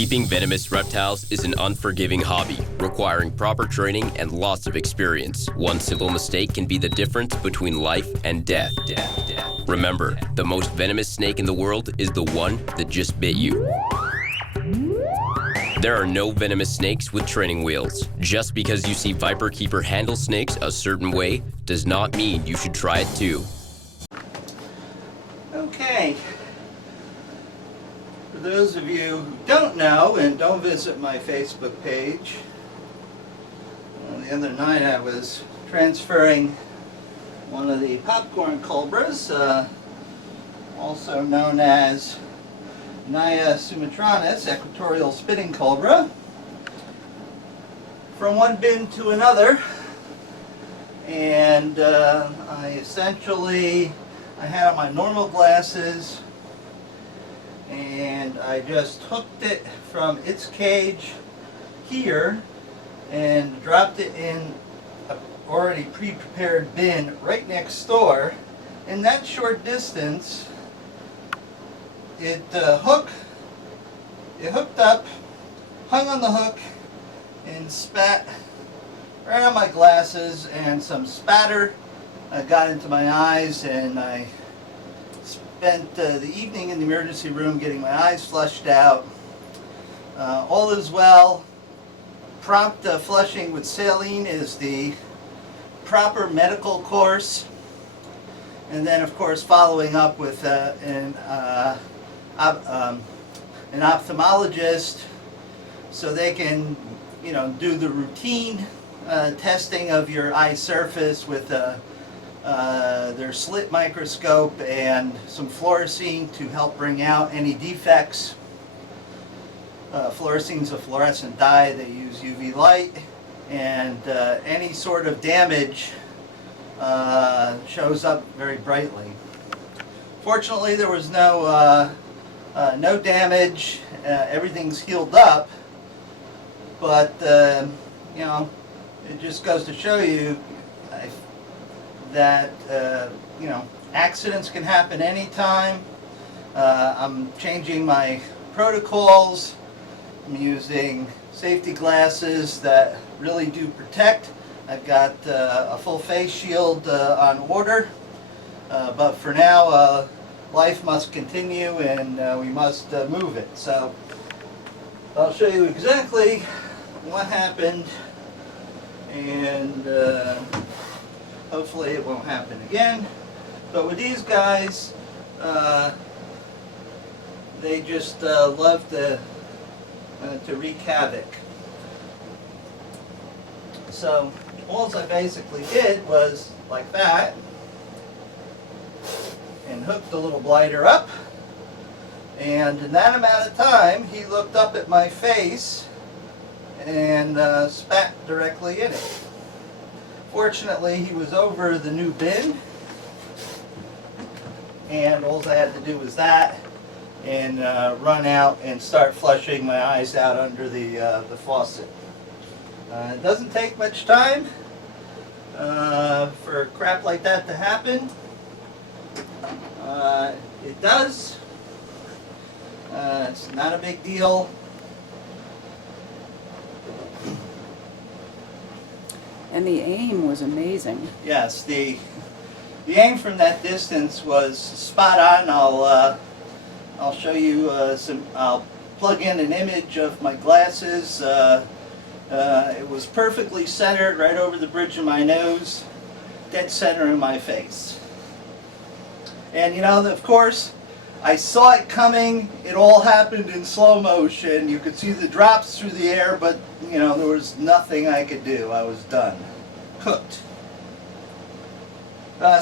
Keeping venomous reptiles is an unforgiving hobby, requiring proper training and lots of experience. One simple mistake can be the difference between life and death. Remember, the most venomous snake in the world is the one that just bit you. There are no venomous snakes with training wheels. Just because you see viperkeeper handle snakes a certain way does not mean you should try it too. Okay. For those of you who don't know and don't visit my Facebook page, the other night I was transferring one of the popcorn cobras, also known as Naya sumatranus, equatorial spitting cobra, from one bin to another, and I had on my normal glasses, and I just hooked it from its cage here and dropped it in a already pre-prepared bin right next door. In that short distance, it hooked up, hung on the hook, and spat right on my glasses, and some spatter got into my eyes, and I spent the evening in the emergency room getting my eyes flushed out. All is well. Prompt flushing with saline is the proper medical course, and then of course following up with an ophthalmologist so they can, do the routine testing of your eye surface with their slit microscope and some fluorescein to help bring out any defects. Fluorescein is a fluorescent dye. They use UV light, and any sort of damage shows up very brightly. Fortunately, there was no damage. Everything's healed up, but it just goes to show you that accidents can happen anytime. I'm changing my protocols. I'm using safety glasses that really do protect. I've got a full face shield on order, but for now life must continue, and we must move it. So I'll show you exactly what happened, and hopefully it won't happen again. But with these guys, they just love to wreak havoc. So all I basically did was like that, and hooked the little blighter up, and in that amount of time he looked up at my face and spat directly in it. Fortunately, he was over the new bin, and all I had to do was that, and run out and start flushing my eyes out under the faucet. It doesn't take much time for crap like that to happen. It does. It's not a big deal. And the aim was amazing. Yes, the aim from that distance was spot on. I'll show you I'll plug in an image of my glasses. It was perfectly centered right over the bridge of my nose, dead center in my face. And of course, I saw it coming. It all happened in slow motion. You could see the drops through the air, but there was nothing I could do. I was done. Cooked.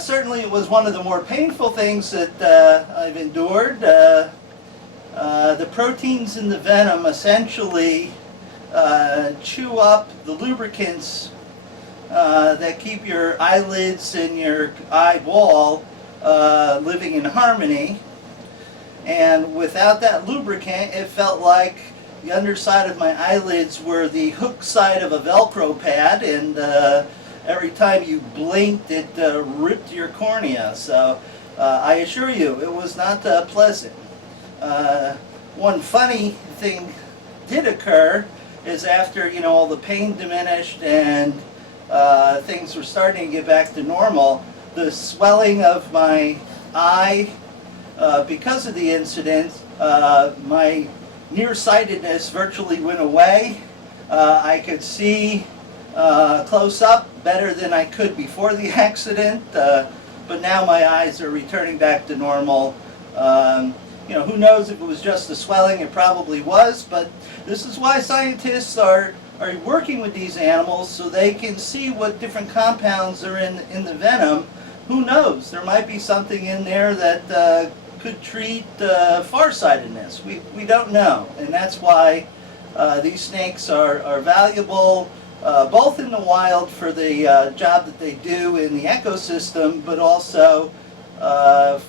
Certainly it was one of the more painful things that I've endured. The proteins in the venom essentially chew up the lubricants that keep your eyelids and your eyeball living in harmony. And without that lubricant, it felt like the underside of my eyelids were the hook side of a Velcro pad, and every time you blinked, it ripped your cornea. So I assure you, it was not pleasant. One funny thing did occur is after, you know, all the pain diminished and things were starting to get back to normal, the swelling of my eye, because of the incident, my nearsightedness virtually went away. I could see close up better than I could before the accident, but now my eyes are returning back to normal. You know, who knows if it was just the swelling? It probably was, but this is why scientists are working with these animals so they can see what different compounds are in the venom. Who knows? There might be something in there that could treat farsightedness. We don't know, and that's why these snakes are valuable, both in the wild for the job that they do in the ecosystem, but also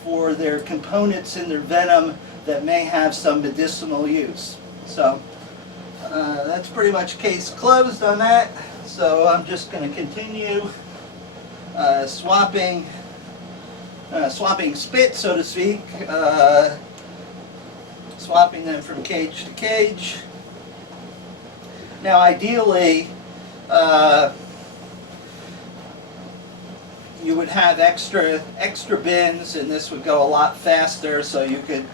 for their components in their venom that may have some medicinal use. So that's pretty much case closed on that. So I'm just going to continue swapping spit, so to speak, swapping them from cage to cage. Now ideally, you would have extra bins, and this would go a lot faster, so you could,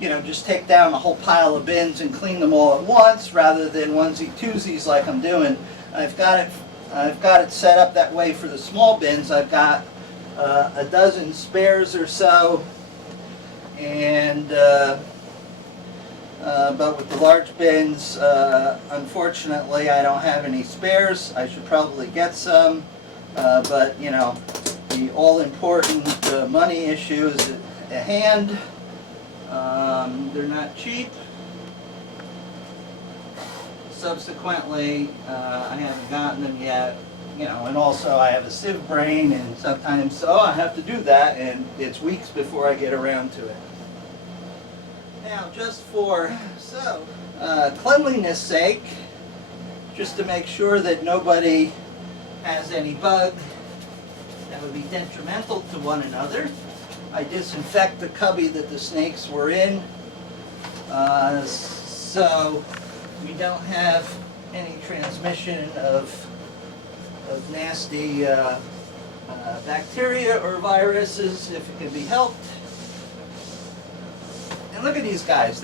you know, just take down a whole pile of bins and clean them all at once rather than onesie twosies like I'm doing. I've got it set up that way for the small bins. I've got a dozen spares or so, and but with the large bins, unfortunately I don't have any spares. I should probably get some, but you know, the all-important money issue is at hand. They're not cheap. Subsequently, I haven't gotten them yet, you know, and also I have a sieve brain, and sometimes so I have to do that, and it's weeks before I get around to it. Now, just for cleanliness sake, just to make sure that nobody has any bug that would be detrimental to one another, I disinfect the cubby that the snakes were in, so we don't have any transmission of nasty bacteria or viruses if it can be helped. And look at these guys.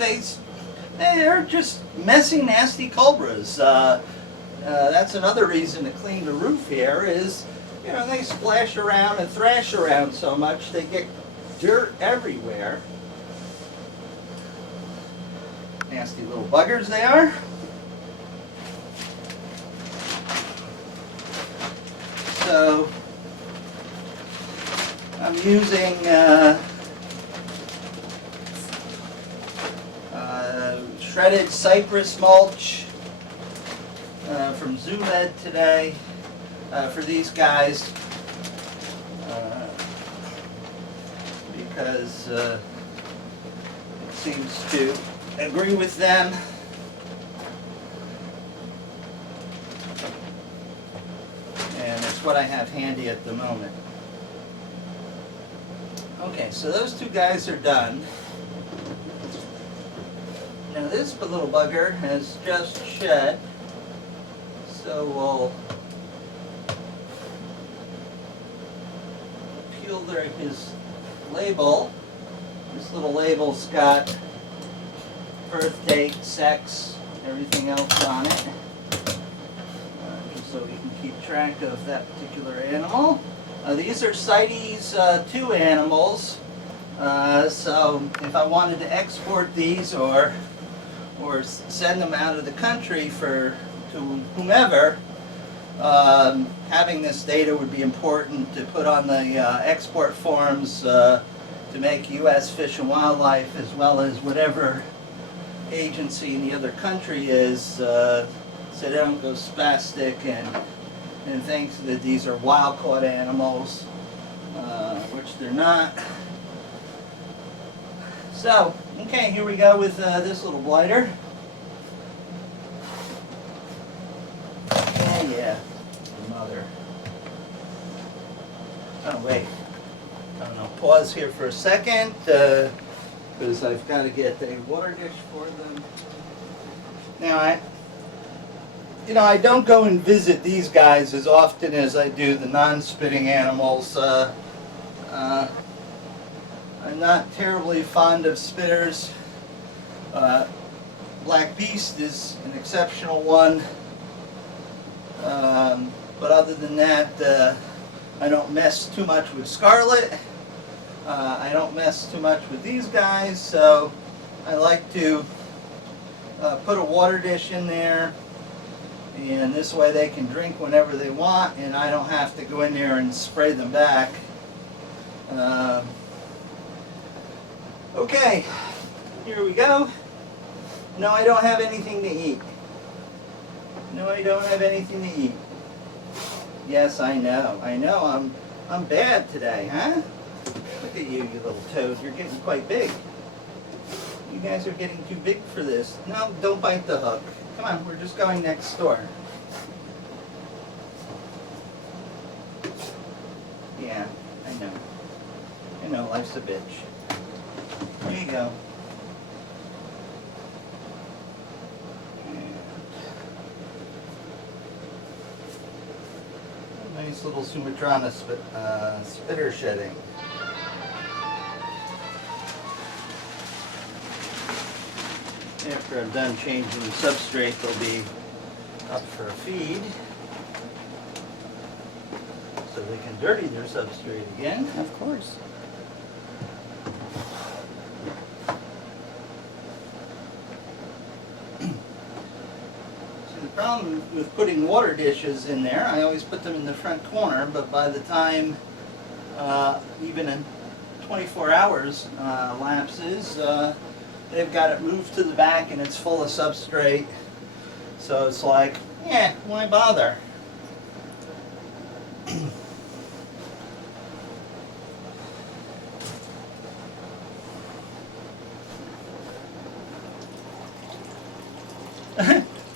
They're just messy, nasty cobras. That's another reason to clean the roof here is, you know, they splash around and thrash around so much they get dirt everywhere. Nasty little buggers they are. So I'm using shredded cypress mulch from ZooMed today for these guys because it seems to agree with them. And it's what I have handy at the moment. Okay, so those two guys are done. Now this little bugger has just shed, so we'll peel his label. This little label's got birth date, sex, everything else on it, just so we can keep track of that particular animal. These are CITES 2 animals, so if I wanted to export these or send them out of the country to whomever, having this data would be important to put on the export forms to make U.S. Fish and Wildlife, as well as whatever agency in the other country is, so they don't go spastic and think that these are wild-caught animals, which they're not. So, okay, here we go with this little blighter. Yeah, mother. Oh, wait. I don't know, pause here for a second, because I've got to get a water dish for them. Now I don't go and visit these guys as often as I do the non-spitting animals. I'm not terribly fond of spitters. Black Beast is an exceptional one. But other than that, I don't mess too much with Scarlet. I don't mess too much with these guys, so I like to put a water dish in there, and this way they can drink whenever they want, and I don't have to go in there and spray them back. Okay, here we go. No, I don't have anything to eat. No, I don't have anything to eat. Yes, I know. I'm bad today, huh? Look at you, you little toad. You're getting quite big. You guys are getting too big for this. No, don't bite the hook. Come on, we're just going next door. Yeah, I know. I know, life's a bitch. There you go. Nice little Sumatrana spitter shedding. After I'm done changing the substrate, they'll be up for a feed. So they can dirty their substrate again. Of course. The problem with putting water dishes in there, I always put them in the front corner, but by the time even in 24 hours lapses, they've got it moved to the back and it's full of substrate. So it's like, yeah, why bother?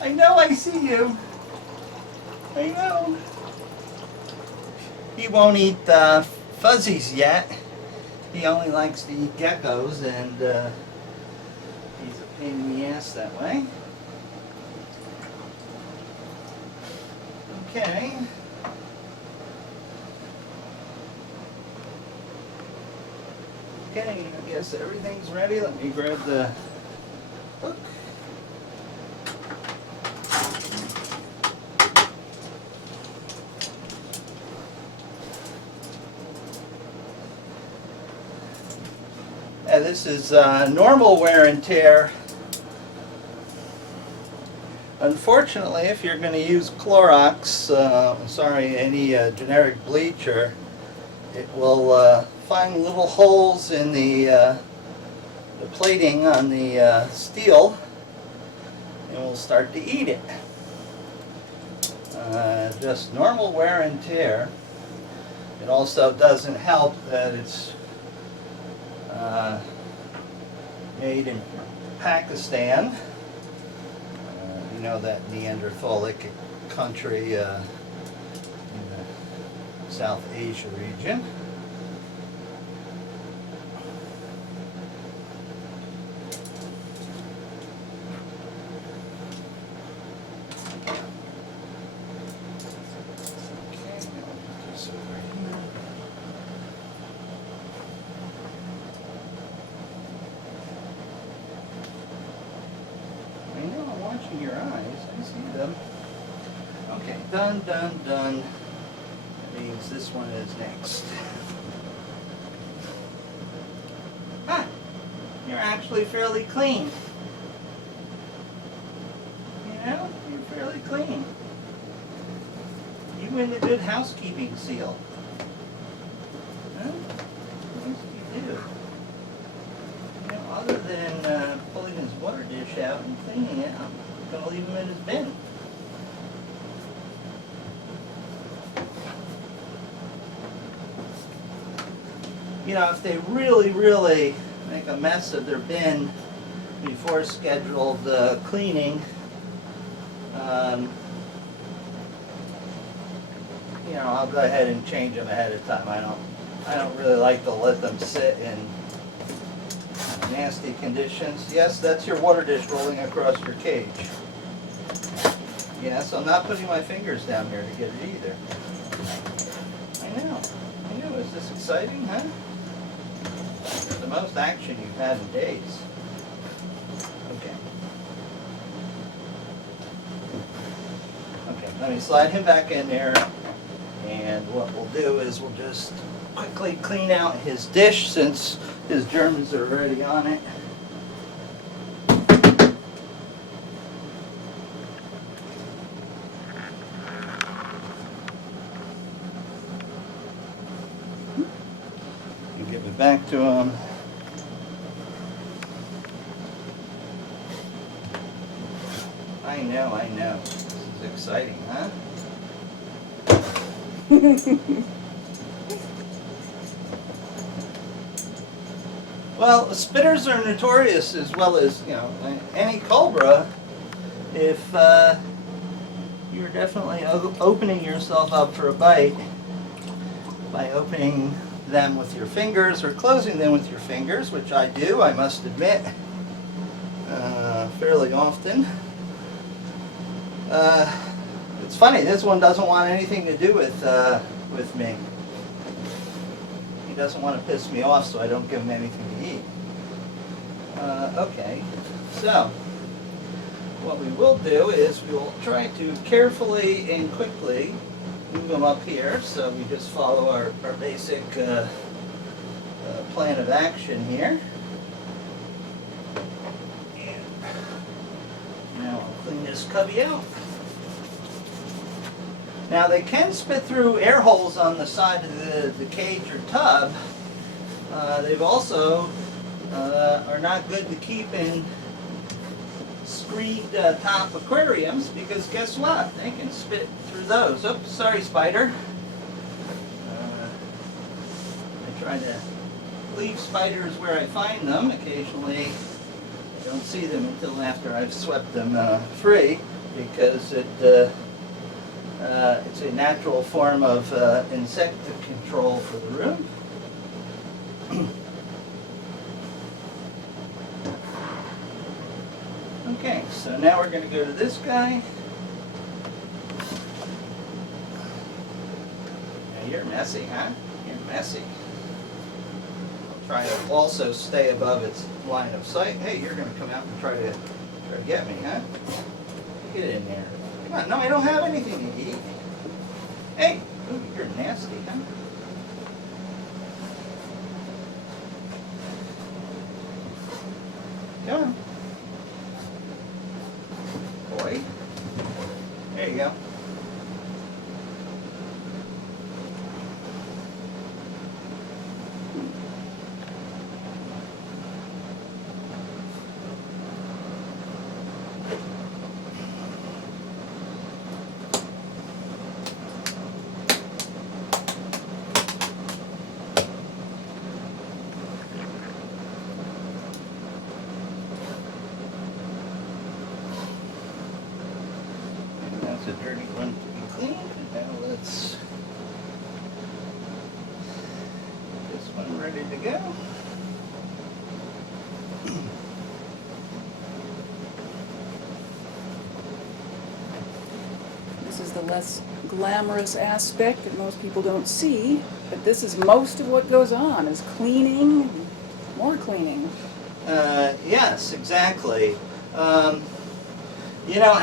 I know, I see you. I know. He won't eat fuzzies yet. He only likes to eat geckos, and he's a pain in the ass that way. Okay. Okay, I guess everything's ready. Let me grab the hook. This is normal wear and tear. Unfortunately, if you're going to use Clorox, any generic bleacher, it will find little holes in the plating on the steel and will start to eat it. Just normal wear and tear. It also doesn't help that it's made in Pakistan, you know, that Neanderthalic country in the South Asia region. Your eyes, I see them. Okay, done. That means this one is next. Ah, you're actually fairly clean. You know, you're fairly clean. You win the good housekeeping seal. Huh? What else do you do? You know, other than pulling his water dish out and cleaning it, I'm going to leave him in his bin. You know, if they really make a mess of their bin before scheduled cleaning, you know, I'll go ahead and change them ahead of time. I don't really like to let them sit in nasty conditions. Yes, that's your water dish rolling across your cage. Yes, I'm not putting my fingers down here to get it either. I know. Is this exciting, huh? The most action you've had in days. Okay. Okay, let me slide him back in there. And what we'll do is we'll just quickly clean out his dish since his germs are already on it. And give it back to him. I know. This is exciting, huh? Well, spitters are notorious, as well as, any cobra, if you're definitely opening yourself up for a bite by opening them with your fingers or closing them with your fingers, which I do, I must admit, fairly often. It's funny, this one doesn't want anything to do with me. He doesn't want to piss me off, so I don't give him anything to eat. Okay, so what we will do is we will try to carefully and quickly move him up here. So we just follow our basic plan of action here. And now I'll clean this cubby out. Now they can spit through air holes on the side of the cage or tub. They've also are not good to keep in screened top aquariums, because guess what? They can spit through those. Oops, sorry, spider. I try to leave spiders where I find them. Occasionally I don't see them until after I've swept them free, because it's a natural form of insect control for the room. Okay, so now we're going to go to this guy. Now you're messy, huh? You're messy. I'll try to also stay above its line of sight. Hey, you're going to come out and try to get me, huh? Get in there. Come on, no, I don't have anything to eat. Hey, ooh, you're nasty, huh? Come on. Boy. There you go. A dirty one to be cleaned. Now let's get this one ready to go. This is the less glamorous aspect that most people don't see, but this is most of what goes on, is cleaning, more cleaning. Yes, exactly. You know,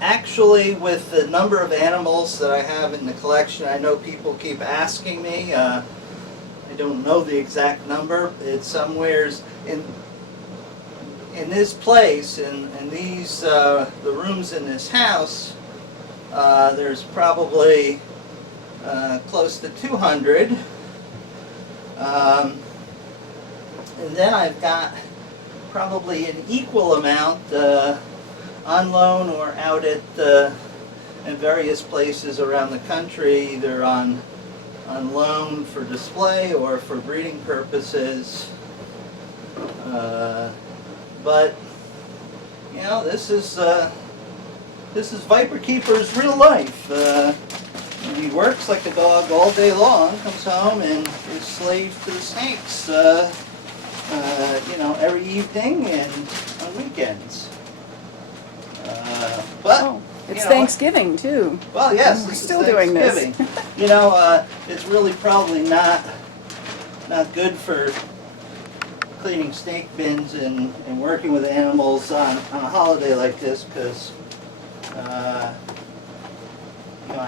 actually, with the number of animals that I have in the collection, I know people keep asking me. I don't know the exact number. It's somewheres in this place, in these the rooms in this house. There's probably close to 200. And then I've got probably an equal amount on loan or out at in various places around the country, either on loan for display or for breeding purposes. But you know, this is Viperkeeper's real life. He works like a dog all day long, comes home and is slave to the snakes. You know, every evening and on weekends. But It's Thanksgiving too. Well, yes, We're this is still doing this. Thanksgiving. It's really probably not good for cleaning steak bins and working with animals on a holiday like this, because I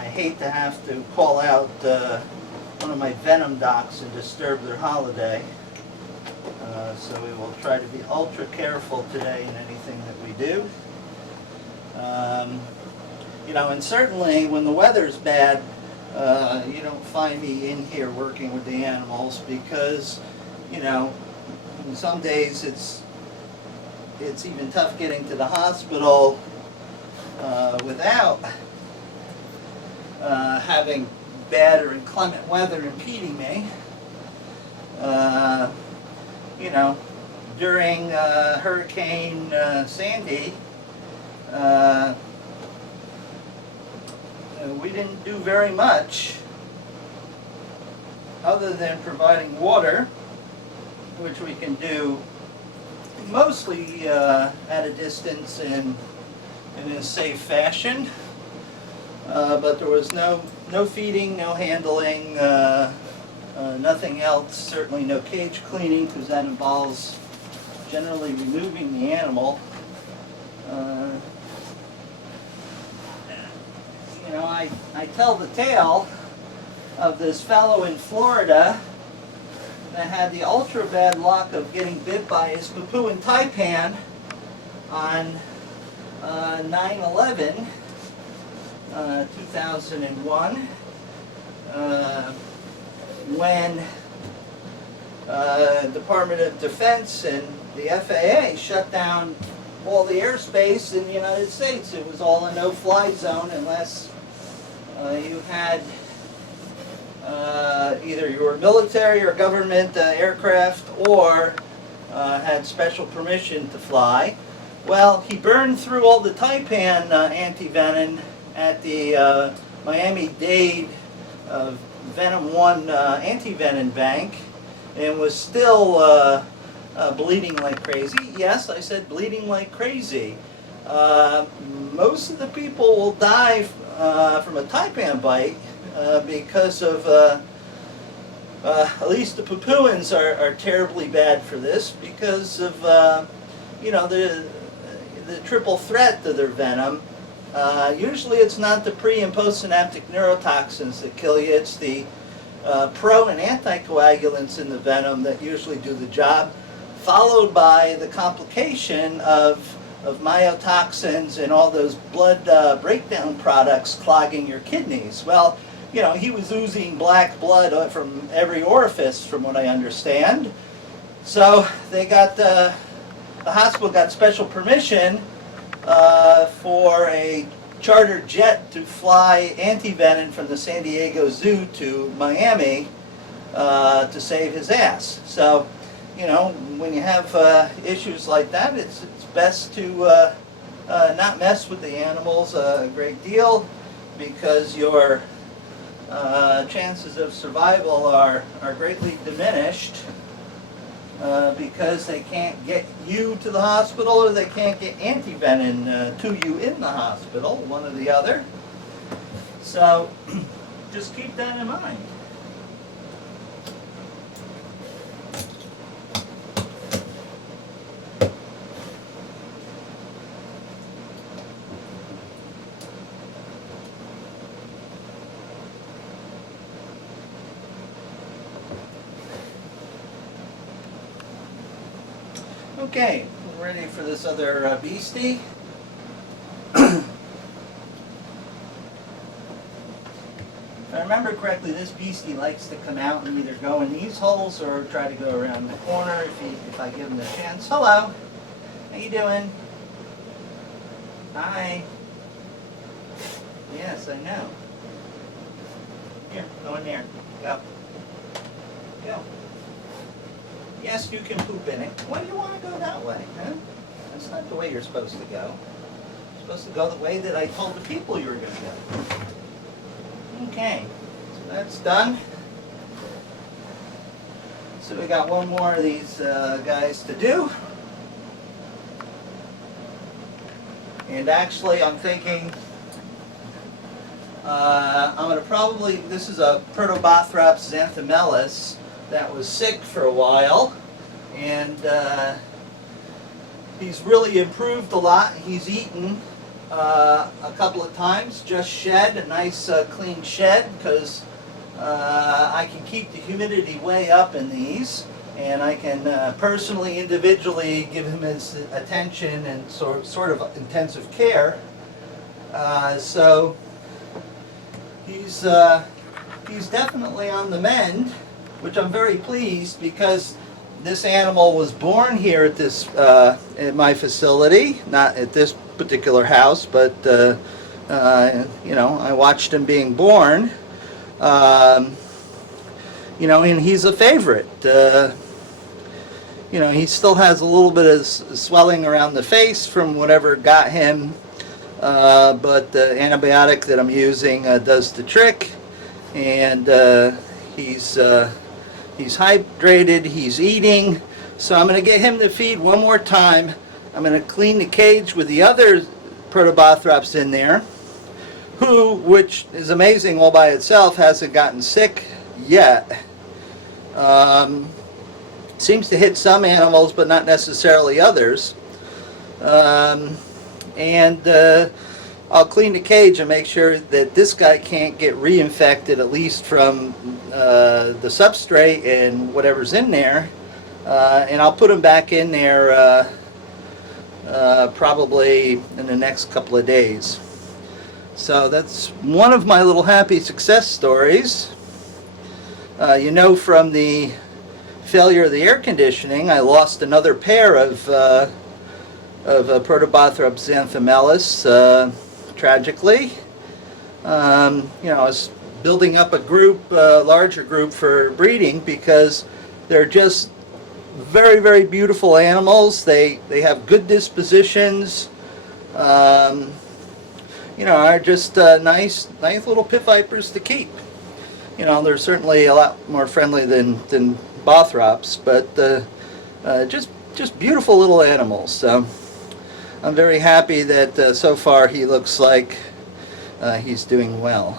hate to have to call out one of my venom docs and disturb their holiday. So we will try to be ultra careful today in anything that we do. And certainly when the weather's bad, you don't find me in here working with the animals, because, some days it's even tough getting to the hospital without having bad or inclement weather impeding me. During Hurricane Sandy, we didn't do very much other than providing water, which we can do mostly at a distance and in a safe fashion. But there was no feeding, no handling, nothing else. Certainly no cage cleaning, because that involves generally removing the animal. I tell the tale of this fellow in Florida that had the ultra bad luck of getting bit by his Papuan taipan on 9/11, 2001, when Department of Defense and the FAA shut down all the airspace in the United States. It was all a no-fly zone unless you had either your military or government aircraft, or had special permission to fly. Well, he burned through all the taipan anti-venom at the Miami-Dade Venom 1 anti-venom bank, and was still bleeding like crazy. Yes, I said bleeding like crazy. Most of the people will die from a taipan bite because of, at least the Papuans are terribly bad for this, because of, the triple threat to their venom. Usually it's not the pre and postsynaptic neurotoxins that kill you, it's the pro and anticoagulants in the venom that usually do the job, followed by the complication of myotoxins and all those blood breakdown products clogging your kidneys. Well, he was oozing black blood from every orifice, from what I understand. So they got the hospital got special permission for a charter jet to fly anti-venom from the San Diego Zoo to Miami to save his ass. So, when you have issues like that, it's best to not mess with the animals a great deal, because your chances of survival are greatly diminished, because they can't get you to the hospital, or they can't get anti-venom to you in the hospital, one or the other. So just keep that in mind. Okay, we're ready for this other beastie. If I remember correctly, this beastie likes to come out and either go in these holes or try to go around the corner if I give him the chance. Hello, how you doing? Hi. Yes, I know. Here, go in there. Go. Go. Yes, you can poop in it. Why do you want to go that way, huh? That's not the way you're supposed to go. You're supposed to go the way that I told the people you were going to go. Okay, so that's done. So we got one more of these guys to do. And actually, I'm thinking I'm going to probably, this is a Protobothrops xanthomelis that was sick for a while, and he's really improved a lot. He's eaten a couple of times, just shed, a nice clean shed, because I can keep the humidity way up in these, and I can personally, individually give him his attention and sort of intensive care. So he's definitely on the mend, which I'm very pleased, because this animal was born here at this at my facility, not at this particular house, but you know, I watched him being born. You know, and he's a favorite. You know, he still has a little bit of swelling around the face from whatever got him, but the antibiotic that I'm using does the trick, and he's hydrated, he's eating, so I'm going to get him to feed one more time. I'm going to clean the cage with the other Protobothrops in there, which is amazing all by itself, hasn't gotten sick yet. Seems to hit some animals, but not necessarily others. And I'll clean the cage and make sure that this guy can't get reinfected, at least from the substrate and whatever's in there. And I'll put him back in there probably in the next couple of days. So that's one of my little happy success stories. You know, from the failure of the air conditioning, I lost another pair of Protobothrops xanthomelis, tragically. You know, I was building up a group, larger group for breeding, because they're just very, very beautiful animals. They have good dispositions. You know, are just nice little pit vipers to keep. You know, they're certainly a lot more friendly than Bothrops, but just beautiful little animals. So I'm very happy that so far he looks like he's doing well.